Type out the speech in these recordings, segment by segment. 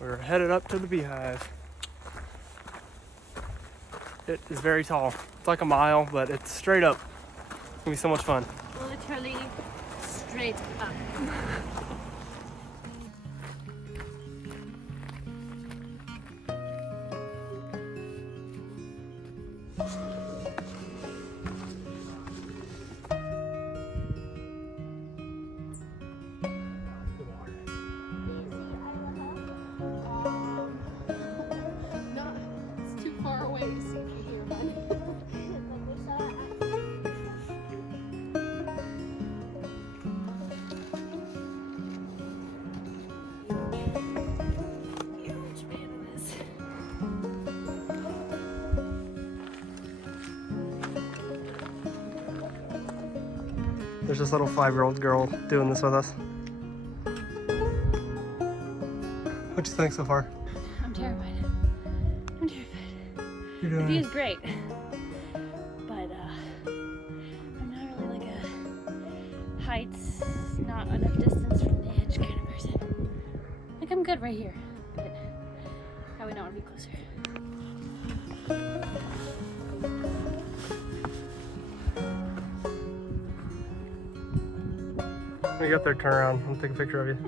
We're headed up to the beehive. It is very tall. It's like a mile, but it's straight up. It's gonna be so much fun. Literally straight up. It's too far away to see from here, man. Huge fan of this. There's this little 5-year-old girl doing this with us. What do you think so far? I'm terrified. I'm terrified. You're The doing view's great, but I'm not really like a heights, not enough distance from the edge kind of person. Like I'm good right here, but I would not want to be closer. When you get up there, turn around. I'll take a picture of you.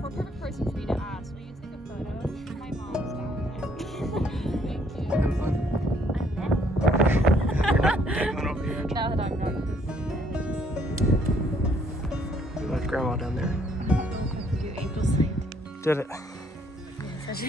Perfect person for you to ask. Will you take a photo? My mom's down there. Thank you. Have fun. I'm You're not dangling over the edge. now that I'm nervous. You left grandma down there. I don't know if I can do angel sight. Did it. Yes,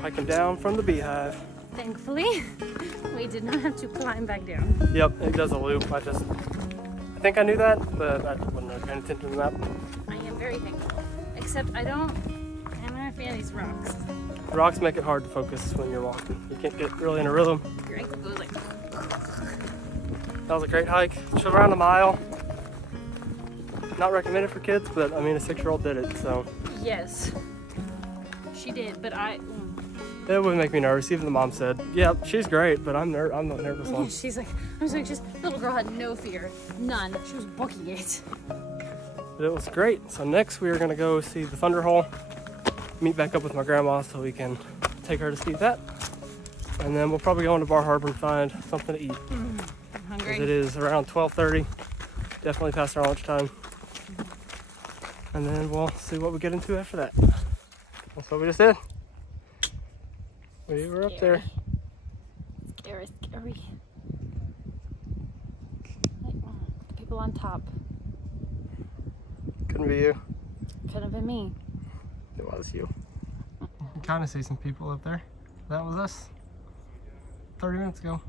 Hiking down from the beehive. Thankfully, we did not have to climb back down. Yep, it does a loop. I think I knew that, but I wasn't really paying attention to the map. I am very thankful. Except I'm not a fan of these rocks. Rocks make it hard to focus when you're walking. You can't get really in a rhythm. Your ankle goes like. That was a great hike. Just around a mile. Not recommended for kids, but I mean, a 6-year-old did it, so. Yes, she did, but It would make me nervous. Even the mom said, "Yeah, she's great, but I'm not nervous yeah, one." she's like, I was like, just little girl had no fear, none. She was booking it. But it was great. So next we are gonna go see the Thunder Hole. Meet back up with my grandma so we can take her to see that. And then we'll probably go into Bar Harbor and find something to eat. I'm 'Cause hungry. it is around 12:30. Definitely past our lunchtime. And then we'll see what we get into after that. That's what we just did. We were up there. Scary, scary. The people on top. Couldn't be you. Could have been me. It was you. You can kind of see some people up there. That was us 30 minutes ago.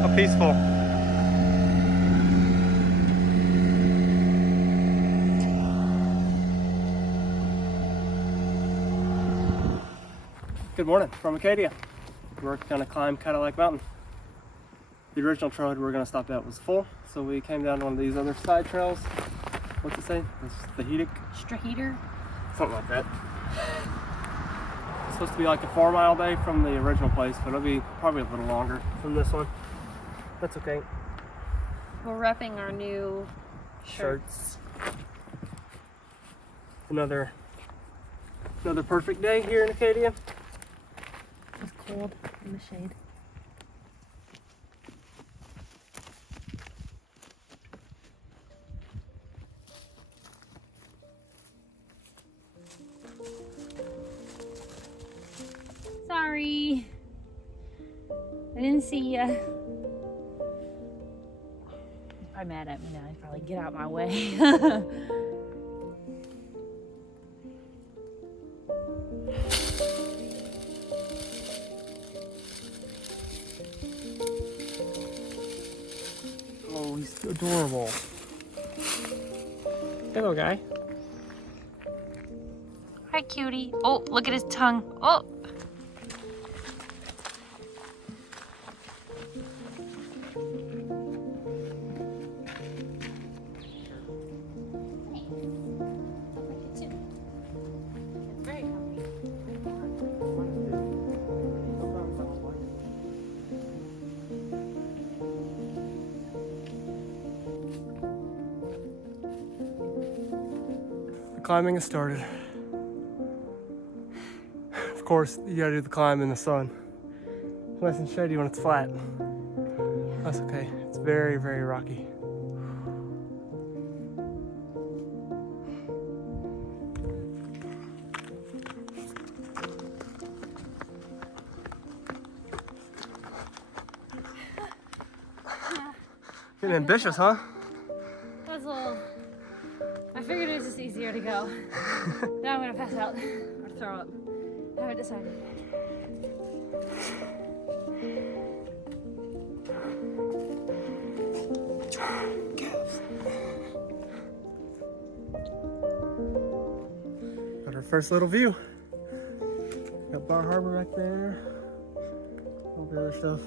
How peaceful. Good morning from Acadia. We're gonna climb Cadillac Mountain. The original trail we were gonna stop at was full, so we came down to one of these other side trails. What's it say? It's the Heatic? Straheater. Something like that. It's supposed to be like a 4-mile day from the original place, but it'll be probably a little longer from this one. That's okay. We're repping our new Shirts. Another perfect day here in Acadia. It's cold in the shade. Sorry. I didn't see ya. He's probably mad at me now. He'd probably get out my way. Oh, he's adorable. Hello, guy. Hi, cutie. Oh, look at his tongue. Oh. The climbing has started. Of course, you gotta do the climb in the sun. It's nice and shady when it's flat. That's okay. It's very, very rocky. Getting ambitious, huh? That's a little. I figured it was just easier to go. Now I'm gonna pass out or throw up. I haven't decided. Got our first little view. Got Bar Harbor back there. All the other stuff.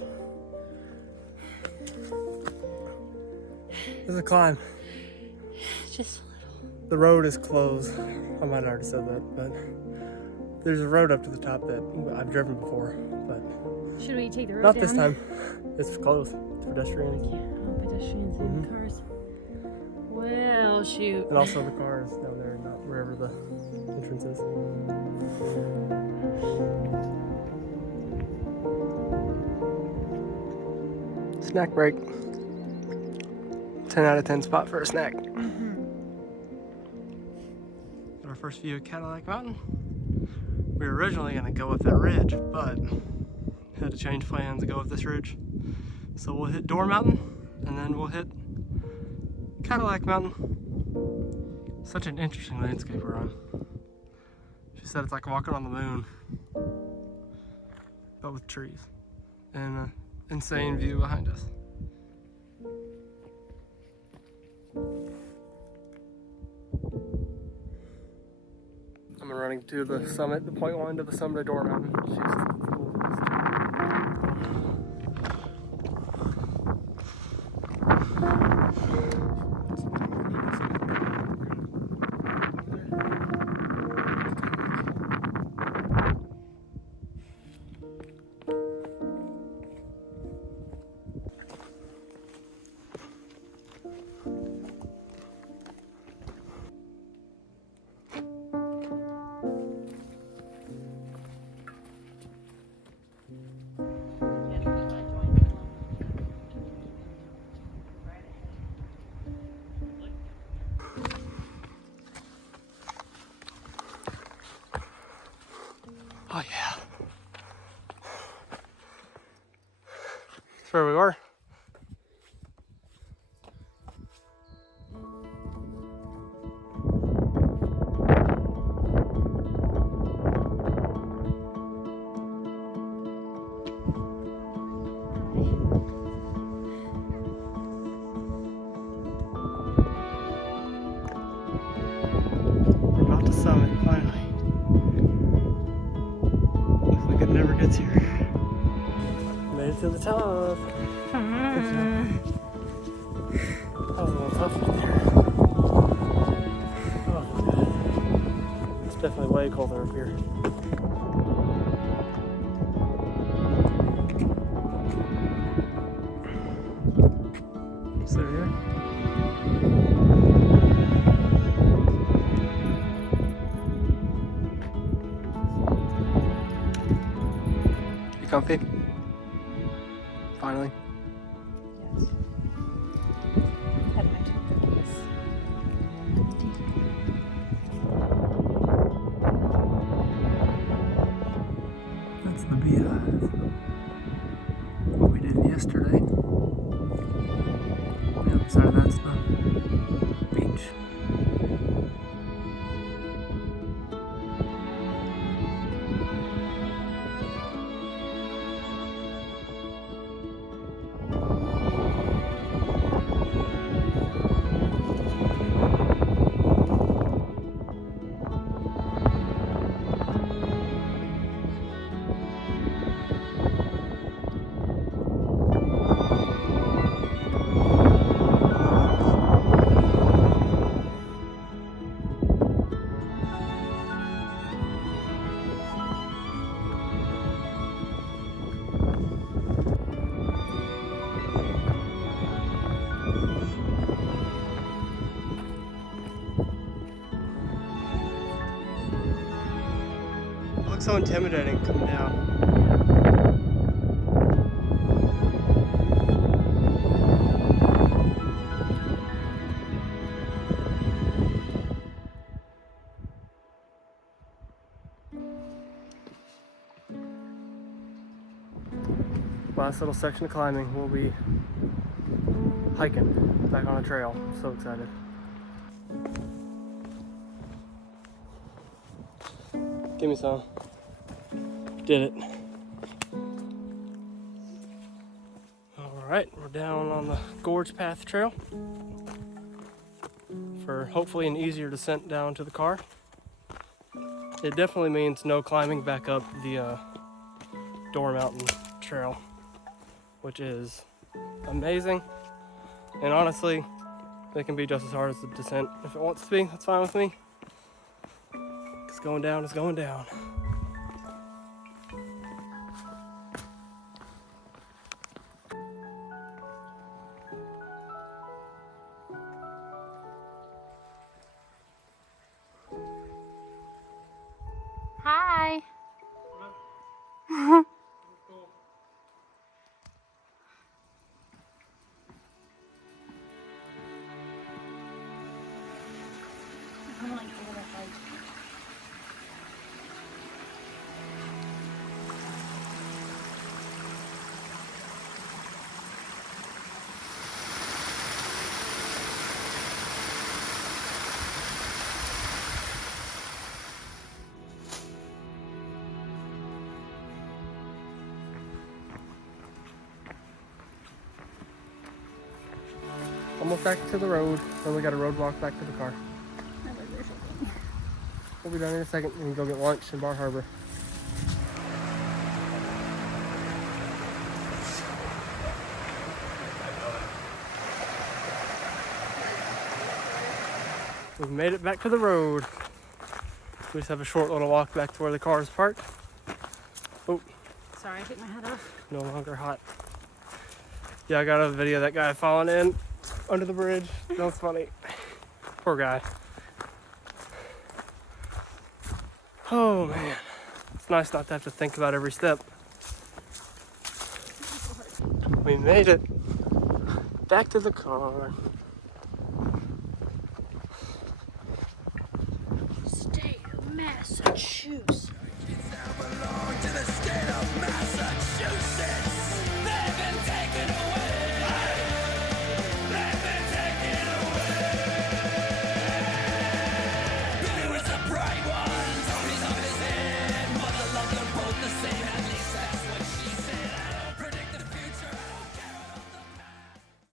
There's a climb. Just a little. The road is closed. I might have already said that, but there's a road up to the top that I've driven before, but Should we take the road not down? this time. It's closed. It's pedestrians. Oh, pedestrians and cars. Well, shoot. And also the cars down there, not wherever the entrance is. Snack break. 10 out of 10 spot for a snack. Got our first view of Cadillac Mountain. We were originally gonna go up that ridge, but had to change plans and go up this ridge. So we'll hit Door Mountain, and then we'll hit Cadillac Mountain. Such an interesting landscape we're on. She said it's like walking on the moon, but with trees. And an insane view behind us. I'm running to the summit, the point line to the summit of Door Mountain. Oh yeah. That's where we were. We're about to summit finally. Looks like it never gets here. Made it to the top. That was a little tough up there. Oh, it's definitely way colder up here. So here. You comfy? Finally. Yes. Had my 2 cookies. That's the BS. looks so intimidating coming down. Last little section of climbing, we'll be hiking back on a trail. I'm so excited. Give me some. Did it. Alright, we're down on the Gorge Path Trail for hopefully an easier descent down to the car. It definitely means no climbing back up the Door Mountain Trail, which is amazing. And honestly, it can be just as hard as the descent. If it wants to be, that's fine with me. Because going down is going down. Hi. I'm like a little hike. Almost back to the road. Then we got a road walk back to the car. We'll be done in a second and go get lunch in Bar Harbor. We've made it back to the road. We just have a short little walk back to where the car is parked. Oh, Sorry, I took my head off. no longer hot. Yeah, I got a video of that guy falling in under the bridge. That was funny. Poor guy. Oh man, it's nice not to have to think about every step. We made it back to the car. State of Massachusetts.